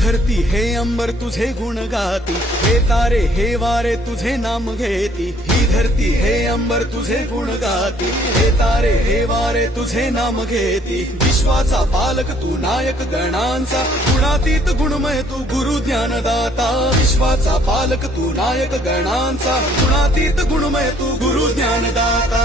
धरती हे अंबर तुझे गुण गाती, हे तारे हे वारे तुझे नाम घेती। ही धरती हे अंबर तुझे गुण गाती, हे तारे हे वारे तुझे नाम घेती। विश्वाचा पालक तू नायक गणांचा, गुणातीत गुणमय तू गुरु ज्ञानदाता। विश्वाचा पालक तू नायक गणांचा, गुणातीत गुणमय तू गुरु ज्ञानदाता।